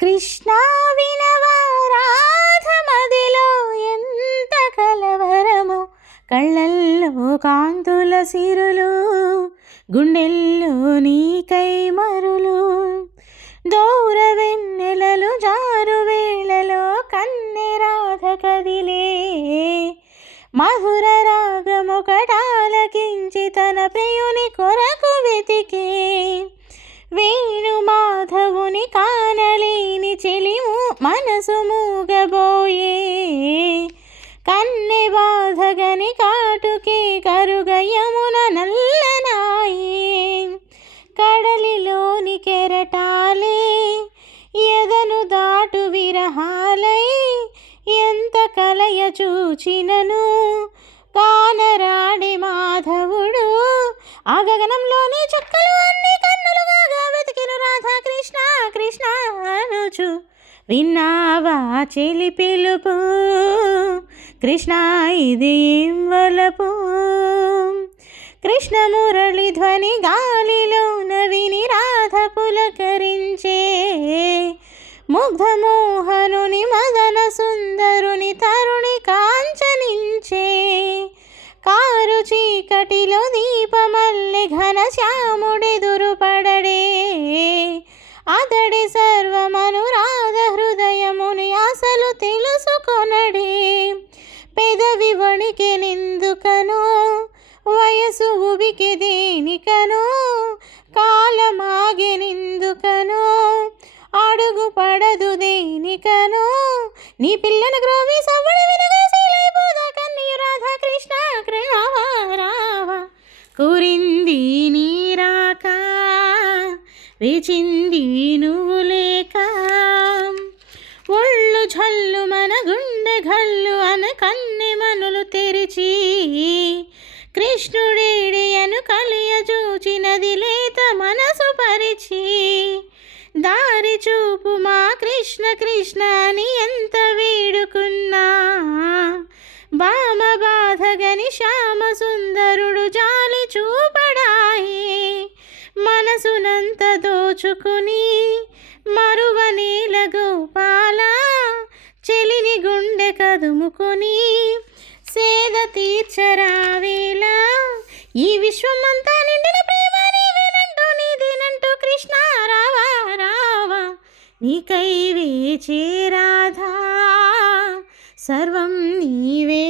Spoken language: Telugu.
కృష్ణ వినవా రాధమదిలో ఎంత కలవరము, కళ్ళల్లో కాంతుల సిరులు, గుండెల్లో నీకై మరులు. దూర వెన్నెలలు జారు వేళలో కన్నె రాధ కదిలే, మధుర రాగమొకటాలకించి తన ప్రియుని కొరకు వెతికే. వేణు మాధవుని కానలేని చెలిము మనసు మూగబోయే, కన్నె బాధగని కాటుకే కరుగయమున నల్లనాయే. కడలిలోని కెరటాలే ఎదను దాటు విరహాలై, ఎంత కలయ చూచినను కానరాడే మాధవుడు. ఆ గగనంలోని చుక్కలు అన్ని కన్నులుగా వెతికిన రాధా కృష్ణ కృష్ణ అనుచు. విన్నావా చెలి పిలుపు, కృష్ణ ఇది ఏం వలపు. కృష్ణ మురళి ధ్వని గాలిలోన విని రాధ పులకరించే, ముగ్ధమోహనుని మదన సుందరుని తరుణి కాంచనించే. కారు చీకటిలో దీపమల్లె ఘన శ్యాముడెదురు పడడే, అతడి సర్వమను రాధ హృదయముని అసలు తెలుసుకొనడే. పెదవి వణికెనెందుకనో, వయసు ఉబికి దేనికనో, కాలమాగెనెందుకనో, అడుగు పడదు దేనికనో. నీ పిల్లను గ్రోవి సవ్వడి వినగా శీలైపోదా కన్నీయు రాధా కృష్ణ రావా రావా. కురింది నీరాక, వేచింది నువ్వు లేక, ఒళ్ళు జల్లు మన గుండె ఘల్లు అన కన్నె మనులు తెరిచి. కృష్ణుడేడియను కలియ చూచినది లేత మనసు పరిచి. దారి చూపు మా కృష్ణ కృష్ణ అని ఎంత వేడుకున్నా, బామ బాధగని శ్యామ సుందరుడు జాలి చూపడాయే. మనసునంత దోచుకుని మరువనేల గోపాల, చెలిని గుండె కదుముకొని సేద తీర్చరావేలా. ఈ విశ్వమంతా నిండిన ప్రేమ నీవేనంటూ నీదేనంటూ కృష్ణ రావా రావా. నీకై వేచే రాధా, సర్వం నీవే